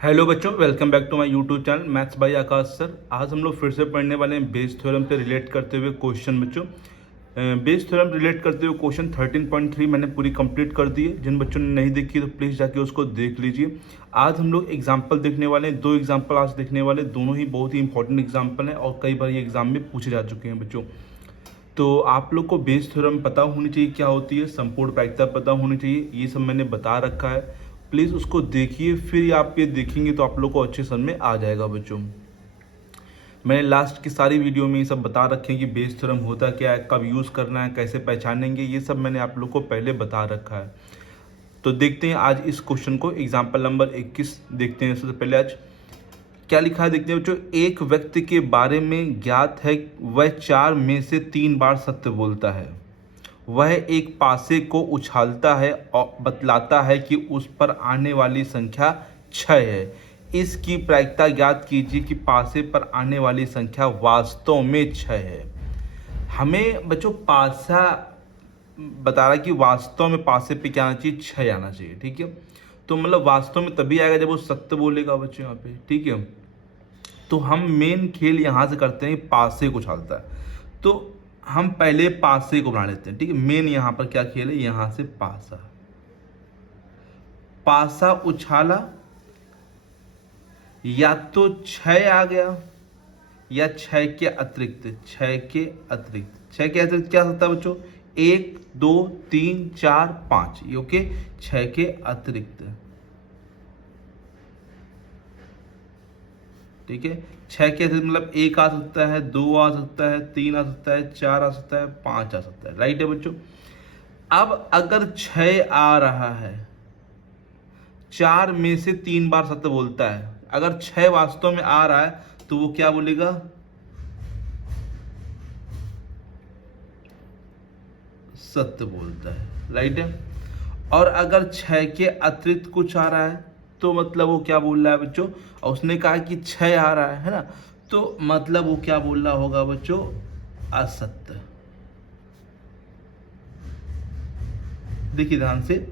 Hello बच्चों, welcome back to my YouTube channel maths by Akash sir. आज हम लोग फिर से पढ़ने वाले हैं बेस थ्योरम पे रिलेट करते हुए क्वेश्चन। बच्चों बेस थ्योरम रिलेट करते हुए क्वेश्चन 13.3 मैंने पूरी कंप्लीट कर दी है। जिन बच्चों ने नहीं देखी तो प्लीज़ जाके उसको देख लीजिए। आज हम लोग एग्जाम्पल देखने वाले हैं, 2 एग्जाम्पल आज देखने वाले, दोनों ही बहुत ही इंपॉर्टेंट एग्जाम्पल हैं और कई बार ये एग्जाम में पूछे जा चुके हैं बच्चों। तो आप लोग को बेस थ्योरम पता होनी चाहिए क्या होती है, संपूर्ण प्रायिकता पता होनी चाहिए, ये सब मैंने बता रखा है। प्लीज़ उसको देखिए, फिर आप ये देखेंगे तो आप लोग को अच्छे समझ में आ जाएगा बच्चों। मैंने लास्ट की सारी वीडियो में ये सब बता रखे हैं कि बेस थ्योरम होता क्या है, कब यूज़ करना है, कैसे पहचानेंगे, ये सब मैंने आप लोग को पहले बता रखा है। तो देखते हैं आज इस क्वेश्चन को, एग्जाम्पल नंबर 21 देखते हैं। सबसे पहले आज क्या लिखा है देखते हैं बच्चों। एक व्यक्ति के बारे में ज्ञात है वह 4 में से 3 बार सत्य बोलता है। वह एक पासे को उछालता है और बतलाता है कि उस पर आने वाली संख्या 6 है। इसकी प्रायिकता ज्ञात कीजिए कि पासे पर आने वाली संख्या वास्तव में 6 है। हमें बच्चों पासा बता रहा है कि वास्तव में पासे पे क्या आना चाहिए, 6 आना चाहिए। ठीक है, तो मतलब वास्तव में तभी आएगा जब वो सत्य बोलेगा बच्चों यहाँ पे। ठीक है, तो हम मेन खेल यहाँ से करते हैं, पासे को उछालता है तो हम पहले पासे को बना लेते हैं। ठीक है, मेन यहाँ पर क्या खेल है, यहाँ से पासा, पासा उछाला, या तो 6 आ गया या 6 के अतिरिक्त, 6 के अतिरिक्त, 6 के अतिरिक्त क्या होता है बच्चों, 1 2 3 4 5, ओके, 6 के अतिरिक्त। ठीक है, 6 के अतिरिक्त मतलब 1 आ सकता है, 2 आ सकता है, 3 आ सकता है, 4 आ सकता है, 5 आ सकता है। राइट है बच्चों। अब अगर 6 आ रहा है, 4 में से 3 बार सत्य बोलता है, अगर 6 वास्तव में आ रहा है तो वो क्या बोलेगा, सत्य बोलता है। राइट है। और अगर 6 के अतिरिक्त कुछ आ रहा है तो मतलब वो क्या बोल रहा है बच्चों, और उसने कहा कि 6 आ रहा है ना, तो मतलब वो क्या बोल रहा होगा बच्चों, असत्य। देखिए ध्यान से,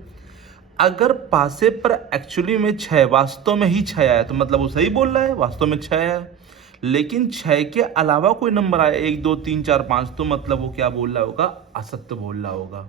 अगर पासे पर एक्चुअली में 6, वास्तव में ही 6 आया तो मतलब वो सही बोल रहा है, वास्तव में 6 आया। लेकिन 6 के अलावा कोई नंबर आया, 1 2 3 4 5, तो मतलब वो क्या बोल रहा होगा, असत्य बोल रहा होगा।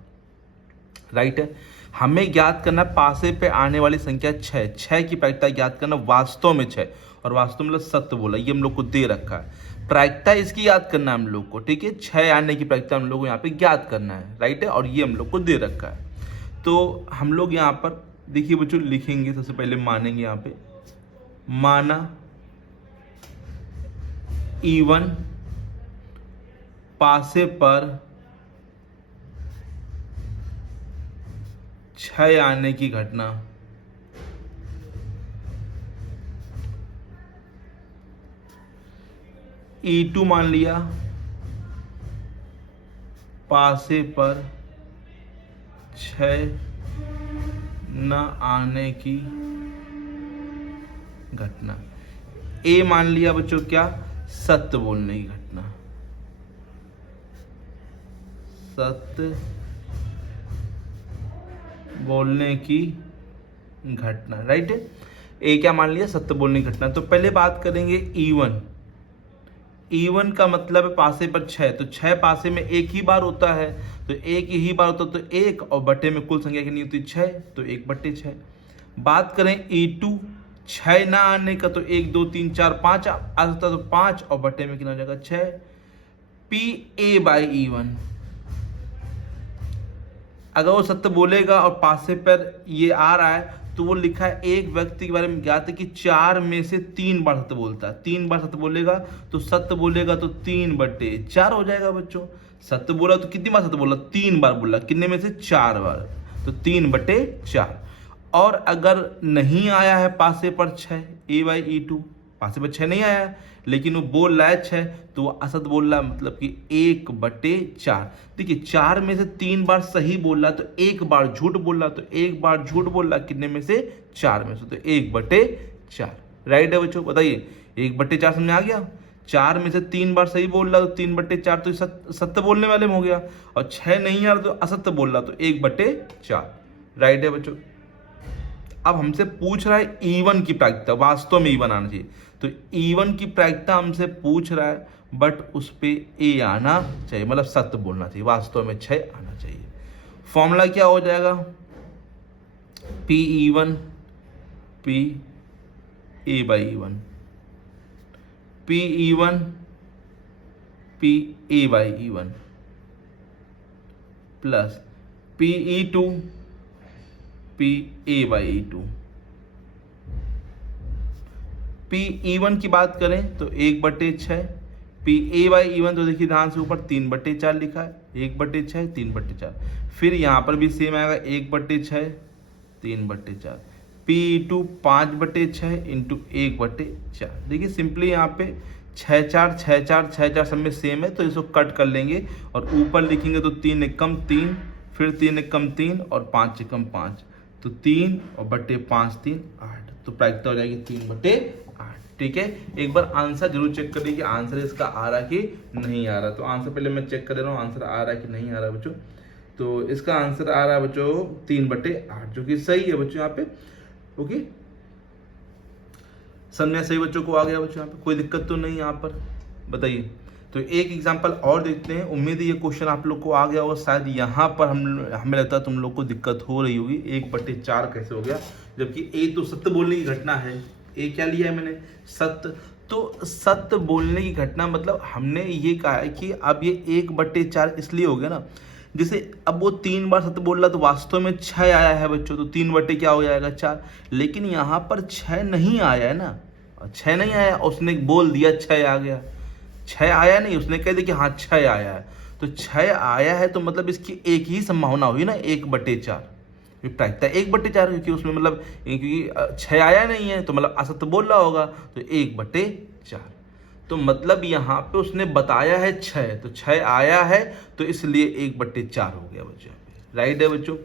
राइट है। हमें ज्ञात करना पासे पे आने वाली संख्या 6, 6 की प्रायिकता ज्ञात करना, वास्तव में 6, और वास्तव में सत्य बोला, ये हम लोग को दे रखा है। प्रायिकता इसकी याद करना है हम लोग को। ठीक है, 6 आने की प्रायिकता हम लोग को यहाँ पे ज्ञात करना है। राइट है, और ये हम लोग को दे रखा है। तो हम लोग यहाँ पर देखिए बच्चों लिखेंगे, सबसे पहले मानेंगे यहाँ पे, माना E1 पासे पर 6 आने की घटना, E2 मान लिया पासे पर 6 न आने की घटना, ए मान लिया बच्चों क्या, सत्य बोलने की घटना, सत्य बोलने की घटना। राइट है, ए क्या मान लिया, सत्य बोलने की घटना। तो पहले बात करेंगे E1। E1 का मतलब है पासे पर 6, तो 6 पासे में एक ही बार होता है, तो एक ही बार होता है, तो 1 और बटे में कुल संख्या कितनी होती है, 6, तो 1/6। बात करें E2, 6 ना आने का, तो 1 2 3 4 5 आ सकता, तो 5 और बटे में कितना हो जाएगा, 6। PA/E1, अगर वो सत्य बोलेगा और पासे पर ये आ रहा है तो वो लिखा है एक व्यक्ति के बारे में ज्ञात है कि 4 में से 3 बार सत्य बोलता है। 3 बार सत्य बोलेगा तो सत्य बोलेगा तो 3/4 हो जाएगा बच्चों। सत्य बोला तो कितनी बार सत्य बोला, 3 बार बोला, कितने में से 4 बार, तो 3/4। और अगर नहीं आया है पासे पर 6, A/E2 पासे पर 6 नहीं आया है लेकिन वो बोल रहा है 6, तो वो असत बोल रहा है, मतलब कि 1/4। देखिए 4 में से 3 बार सही बोल रहा है, तो 1 बार झूठ बोल रहा है, तो 1 बार झूठ बोल रहा है, कितने में से, 4 में से, तो 1/4। राइट है बच्चों, बताइए 1/4 समझ आ गया। 4 में से 3 बार सही बोल रहा, तो 3/4 तो सत्य बोलने वाले में हो गया, और 6 नहीं आ रहा तो असत्य बोल रहा, तो 1/4। राइट है बच्चों। अब हमसे पूछ रहा है E1 की प्रायिकता, वास्तव में E1 आना चाहिए, तो E1 की प्रायिकता हमसे पूछ रहा है, बट उस पे ए आना चाहिए, मतलब सत्य बोलना चाहिए, वास्तव में 6 आना चाहिए। फॉर्मूला क्या हो जाएगा, PE1 P A/E1, PE1 P A/E1 plus PE2 P A/E2। PE1 की बात करें तो 1/6, PA/E1 तो देखिए ध्यान से ऊपर 3/4 लिखा है, 1/6 3/4, फिर यहाँ पर भी सेम आएगा 1/6 3/4, PE2 5/6 इंटू 1/4। देखिए सिंपली यहाँ पे 6 4 6 4 6 4 सब में सेम है, तो इसको कट कर लेंगे और ऊपर लिखेंगे तो 3 एकम 3, फिर 3 एकम 3 और 5 एकम 5, तो 3 और बटे 5 3 8, तो प्रायिकता हो जाएगी 3/8। ठीक है, एक बार आंसर जरूर चेक कर लीजिए कि आंसर इसका आ रहा कि नहीं आ रहा। तो आंसर पहले मैं चेक कर ले रहा हूँ आंसर आ रहा है कि नहीं आ रहा बच्चों। तो इसका आंसर आ रहा है बच्चों 3/8, जो कि सही है बच्चों यहाँ पे। ओके, समझ सही बच्चों को आ गया बच्चों, यहाँ पे कोई दिक्कत तो नहीं यहाँ पर, बताइए। तो एक एग्जांपल और देखते हैं, उम्मीद है ये क्वेश्चन आप लोग को आ गया और शायद यहाँ पर हमें लगता है तुम लोग को दिक्कत हो रही होगी, 1/4 कैसे हो गया, जबकि ए तो सत्य बोलने की घटना है। ए क्या लिया है मैंने, सत्य। तो सत्य बोलने की घटना मतलब हमने ये कहा है कि अब ये 1/4 इसलिए हो गया ना, जैसे अब वो 3 बार सत्य बोल रहा तो वास्तव में 6 आया है बच्चों, तो 3 क्या हो जाएगा 4, लेकिन यहाँ पर 6 नहीं आया है ना, 6 नहीं आया, उसने बोल दिया 6 आ गया, 6 आया नहीं, उसने कह दिया कि हाँ 6 आया है, तो 6 आया है तो मतलब इसकी एक ही संभावना हुई ना, 1/4 प्रायिकता 1/4, क्योंकि उसमें मतलब क्योंकि 6 आया नहीं है तो मतलब असत्य बोल रहा होगा, तो 1/4। तो मतलब यहाँ पे उसने बताया है 6, तो 6 आया है तो इसलिए 1/4 हो गया बच्चों। राइट है बच्चों,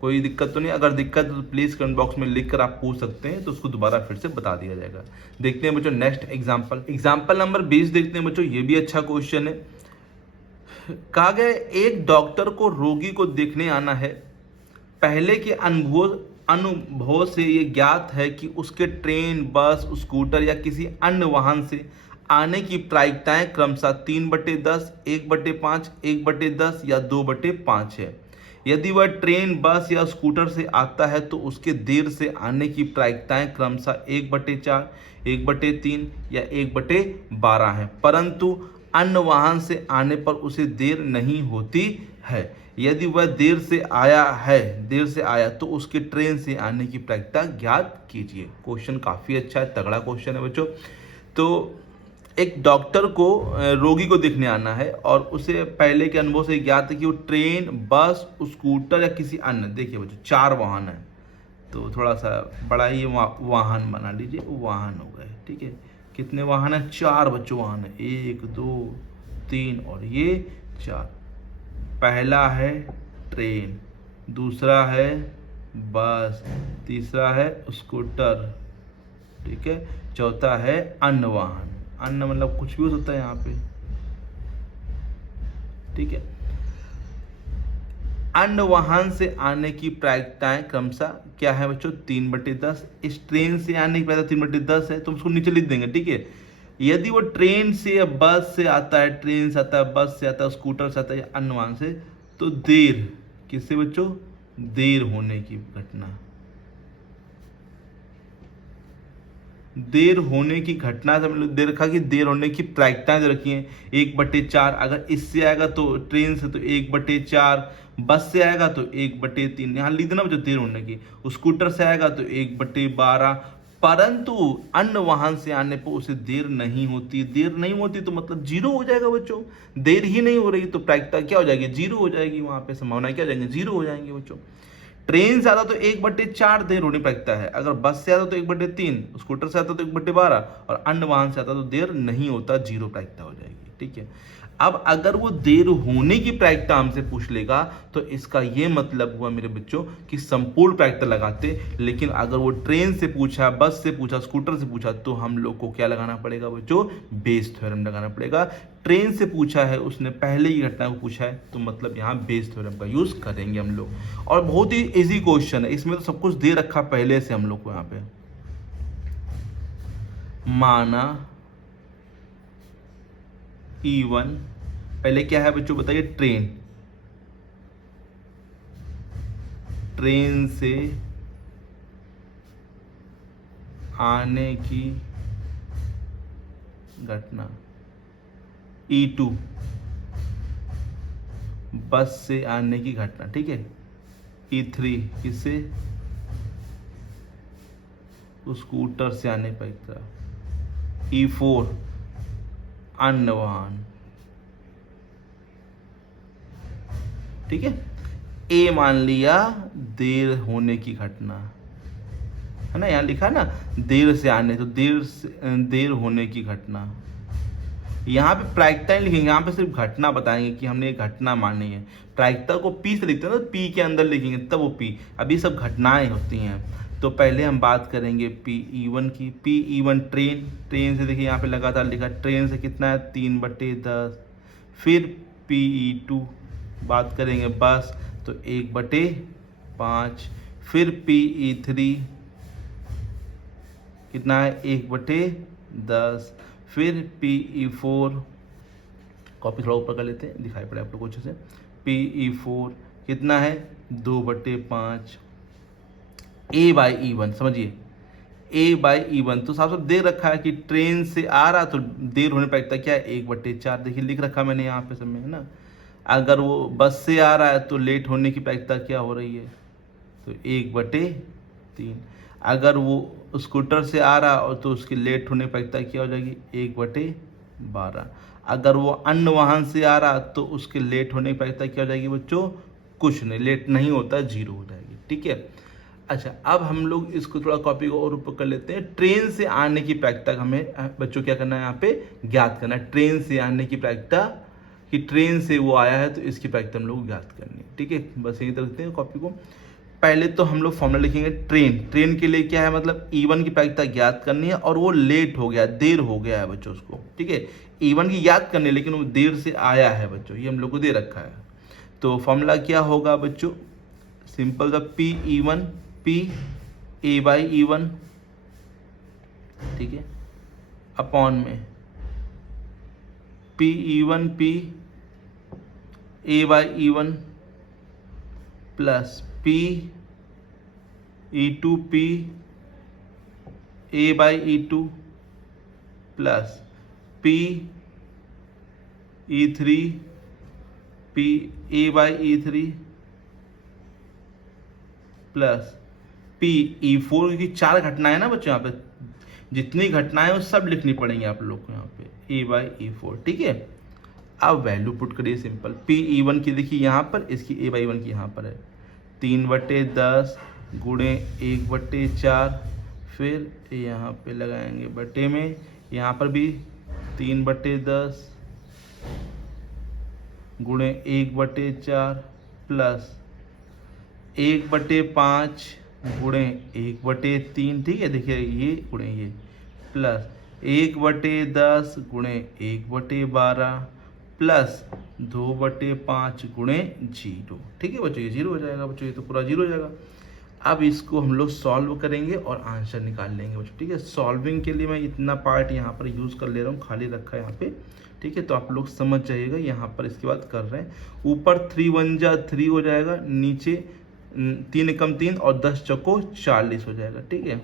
कोई दिक्कत तो नहीं। अगर दिक्कत है तो प्लीज़ कमेंट बॉक्स में लिख कर आप पूछ सकते हैं, तो उसको दोबारा फिर से बता दिया जाएगा। देखते हैं बच्चों नेक्स्ट एग्जाम्पल नंबर 20 देखते हैं बच्चों। ये भी अच्छा क्वेश्चन है। कहा गया एक डॉक्टर को रोगी को देखने आना है, पहले के अनुभव से ये ज्ञात है कि उसके ट्रेन, बस, स्कूटर या किसी अन्य वाहन से आने की प्रायिकताएं क्रमशः 3/10, 1/5, 1/10 या 2/5 है। यदि वह ट्रेन, बस या स्कूटर से आता है तो उसके देर से आने की प्रायिकताएं क्रमशः 1/4, 1/3 या 1/12 है, परंतु अन्य वाहन से आने पर उसे देर नहीं होती है। यदि वह देर से आया तो उसके ट्रेन से आने की प्रायिकता ज्ञात कीजिए। क्वेश्चन काफ़ी अच्छा है, तगड़ा क्वेश्चन है बच्चों। तो एक डॉक्टर को रोगी को देखने आना है और उसे पहले के अनुभव से ज्ञात है कि वो ट्रेन, बस, स्कूटर या किसी अन्य, देखिए बच्चों 4 वाहन है, तो थोड़ा सा बड़ा ही वाहन बना लीजिए, वाहन हो गए। ठीक है, कितने वाहन है, 4 बच्चों वाहन है, 1 2 3 और ये 4। पहला है ट्रेन, दूसरा है बस, तीसरा है स्कूटर, ठीक है, चौथा है अन्य वाहन। अन्य मतलब कुछ भी हो सकता है यहाँ पे, ठीक है। अन्य वाहन से आने की प्रायिकताएं क्रमशः क्या है बच्चों, 3/10। इस ट्रेन से आने की प्रायिकता 3/10 है, तो उसको नीचे लिख देंगे। ठीक है, यदि वो ट्रेन से या बस से आता है, ट्रेन से आता है, बस से आता है, स्कूटर से आता है या अन्य वाहन से, तो देर किससे बच्चों, देर होने की घटना, देर होने की घटना से मतलब देर रखा कि देर होने की प्रायिकताएं जो रखी हैं 1/4। अगर इससे आएगा तो ट्रेन से तो 1/4, बस से आएगा तो 1/3, यहाँ लिख देना बच्चों देर होने की, स्कूटर से आएगा तो 1/12, परंतु अन्य वाहन से आने पर उसे देर नहीं होती। देर नहीं होती तो मतलब 0 हो जाएगा बच्चों, देर ही नहीं हो रही तो प्रायिकता क्या हो जाएगी, 0 हो जाएगी, वहां पे संभावना क्या हो जाएंगे, 0 हो जाएंगे बच्चों। ट्रेन से आता तो 1/4 देर होने प्रायिकता है, अगर बस से आता तो 1/3, स्कूटर से आता तो 1/12 और अन्य वाहन से आता तो देर नहीं होता, 0 प्रायिकता हो जाएगी। ठीक है, अब अगर वो देर होने की प्रायिकता हमसे पूछ लेगा तो इसका ये मतलब हुआ मेरे बच्चों कि संपूर्ण प्रायिकता लगाते, लेकिन अगर वो ट्रेन से पूछा, बस से पूछा, स्कूटर से पूछा तो हम लोग को क्या लगाना पड़ेगा बच्चों, बेस थ्योरम लगाना पड़ेगा। ट्रेन से पूछा है, उसने पहले ही घटना को पूछा है, तो मतलब यहाँ बेस थ्योरम का यूज करेंगे हम लोग। और बहुत ही इजी क्वेश्चन है, इसमें तो सब कुछ दे रखा पहले से हम लोग को। यहाँ पे माना E1, पहले क्या है बच्चों बताइए, ट्रेन से आने की घटना। E2 बस से आने की घटना, ठीक है। E3 किससे, स्कूटर से आने पर। E4 अन्य वाहन, ठीक है। ए मान लिया देर होने की घटना, है ना, यहाँ लिखा ना देर से आने, तो देर होने की घटना। यहाँ पे प्रायिकता नहीं लिखेंगे, यहाँ पे सिर्फ घटना बताएंगे कि हमने एक घटना मानी है। प्रायिकता को पी से लिखते हैं ना, पी के अंदर लिखेंगे तब वो पी, अभी सब घटनाएं होती हैं। तो पहले हम बात करेंगे PE1 की। PE1 ट्रेन से देखिए यहाँ पे लगातार लिखा, ट्रेन से कितना है 3/10। फिर PE2 बात करेंगे बस, तो 1/5। फिर PE3 कितना है 1/10। फिर PE4, कॉपी थोड़ा ऊपर कर लेते हैं, दिखाई पड़े आप लोग को अच्छे से। PE4 कितना है 2/5। A/E1 समझिए, A/E1 तो साफ साफ दे रखा है कि ट्रेन से आ रहा, तो देर होने पर क्या है 1/4। देखिए लिख रखा मैंने यहाँ पे समय, है ना। अगर वो बस से आ रहा है तो लेट होने की प्रायिकता क्या हो रही है, तो 1/3। अगर वो स्कूटर से आ रहा हो तो उसकी लेट होने की प्रायिकता क्या हो जाएगी 1/12। अगर वो अन्य वाहन से आ रहा तो उसके लेट होने की प्रायिकता क्या हो जाएगी बच्चों, कुछ नहीं, लेट नहीं होता, 0 हो जाएगी, ठीक है। अच्छा, अब हम लोग इसको थोड़ा कॉपी को और ऊपर कर लेते हैं। ट्रेन से आने की प्रायिकता हमें बच्चों क्या करना है, यहाँ पे ज्ञात करना है। ट्रेन से आने की प्रायिकता, कि ट्रेन से वो आया है तो इसकी प्रायिकता हम लोग ज्ञात करनी है, ठीक है। बस यही रखते हैं कॉपी को। पहले तो हम लोग फॉर्मूला लिखेंगे, ट्रेन के लिए क्या है, मतलब E1 की प्रायिकता ज्ञात करनी है, और वो लेट हो गया, देर हो गया है बच्चों उसको, ठीक है। E1 की ज्ञात करनी है, लेकिन वो देर से आया है बच्चों, ये हम लोग को दे रखा है। तो फॉर्मूला क्या होगा बच्चों, सिंपल सा PE1 P A/E1, ठीक है, अपॉन में PE1 P A/E1 plus PE2 P A/E2 plus PE3 P A/E3 plus PE4, क्योंकि 4 घटनाएं ना बच्चों, यहाँ पे जितनी घटनाएं वो सब लिखनी पड़ेंगी आप लोग को यहाँ पे A/E4, ठीक है। अब वैल्यू पुट करिए सिंपल। PE1 की देखिए यहाँ पर, इसकी A/E1 की यहाँ पर है 3/10 गुणे 1/4। फिर यहाँ पे लगाएंगे बटे में, यहाँ पर भी 3/10 गुणे 1/4 प्लस 1/5 गुणे 1/3, ठीक है। देखिए ये गुणे ये, प्लस 1/10 गुणे 1/12 प्लस 2/5 गुणे 0, ठीक है बच्चों। ये 0 हो जाएगा बच्चों, ये तो पूरा 0 हो जाएगा। अब इसको हम लोग सॉल्व करेंगे और आंसर निकाल लेंगे बच्चों, ठीक है। सॉल्विंग के लिए मैं इतना पार्ट यहाँ पर यूज़ कर ले रहा हूँ, खाली रखा है यहाँ पे, ठीक है। तो आप लोग समझ जाइएगा, यहाँ पर इसके बाद कर रहे हैं। ऊपर 3 1 जा 3 हो जाएगा, नीचे 3 एकम 3 और 10 चौको 40 हो जाएगा, ठीक है।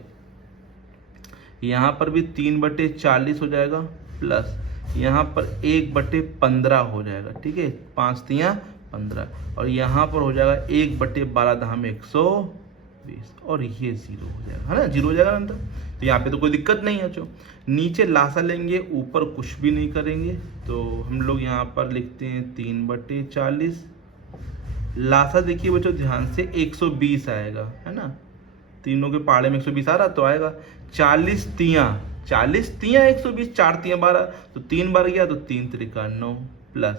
यहाँ पर भी 3/40 हो जाएगा, प्लस यहाँ पर 1/15 हो जाएगा, ठीक है। 5 तियाँ 15, और यहाँ पर हो जाएगा 1/12 धाम 120, और ये 0 हो जाएगा, है ना, 0 हो जाएगा ना। तो यहाँ पे तो कोई दिक्कत नहीं है बच्चों। नीचे लासा लेंगे, ऊपर कुछ भी नहीं करेंगे, तो हम लोग यहाँ पर लिखते हैं 3/40। लासा देखिए बच्चों ध्यान से 120 आएगा, है ना, तीनों के पहाड़े में 120 आ रहा तो आएगा। 40 तियाँ 120, 4 तियाँ 12, तो 3 बार गया तो 3 त्रिका 9, प्लस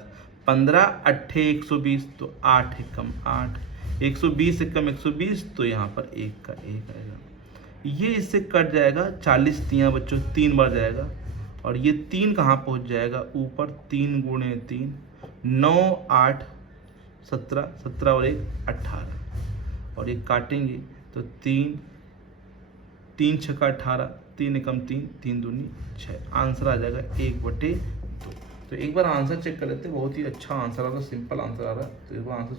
15 अट्ठे 120 तो 8 एकम 8, 120 एकम 120 तो यहाँ पर 1 का 1 आएगा। ये इससे कट जाएगा, 40 तियाँ बच्चों 3 बार जाएगा और ये 3 कहाँ पहुँच जाएगा ऊपर, 3 गुणे 3 9 8 17, 17 और 1 18 और ये काटेंगे तो 3 3 छक्का 18, 3 एकम 3, 3 दूनी 6, आंसर आ जाएगा 1/2। तो एक बार आंसर चेक कर लेते हैं, बहुत ही अच्छा आंसर आ रहा है, सिंपल आंसर आ रहा है, तो एक बार आंसर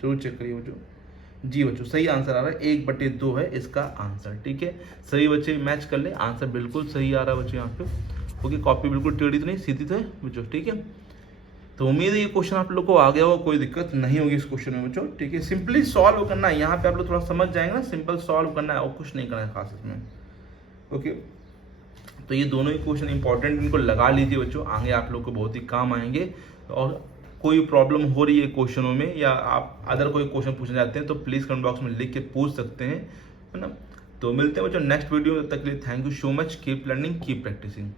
जरूर चेक करिए बच्चों। जी बच्चों सही आंसर आ रहा है, 1/2 है इसका आंसर। ठीक है, सही बच्चे मैच कर ले, आंसर बिल्कुल सही आ रहा है बच्चों यहाँ पे। ओके, कॉपी बिल्कुल टेढ़ी तो नहीं, सीधी तो है बच्चों। ठीक है, तो उम्मीद है ये क्वेश्चन आप लोग को आ गया हो, कोई दिक्कत नहीं होगी इस क्वेश्चन में बच्चों। ठीक है, सिंपली सॉल्व करना है, यहाँ पे आप लोग थोड़ा समझ जाएंगे ना, सिंपल सॉल्व करना है और कुछ नहीं करना है खास इसमें। ओके, तो ये दोनों ही क्वेश्चन इंपॉर्टेंट, इनको लगा लीजिए बच्चों, आगे आप लोग को बहुत ही काम आएंगे। और कोई प्रॉब्लम हो रही है क्वेश्चनों में या आप अदर कोई क्वेश्चन पूछना चाहते हैं तो प्लीज़ कमेंट बॉक्स में लिख के पूछ सकते हैं, है ना। तो मिलते हैं बच्चों नेक्स्ट वीडियो में, तब तक के लिए thank you so much, keep learning keep practising.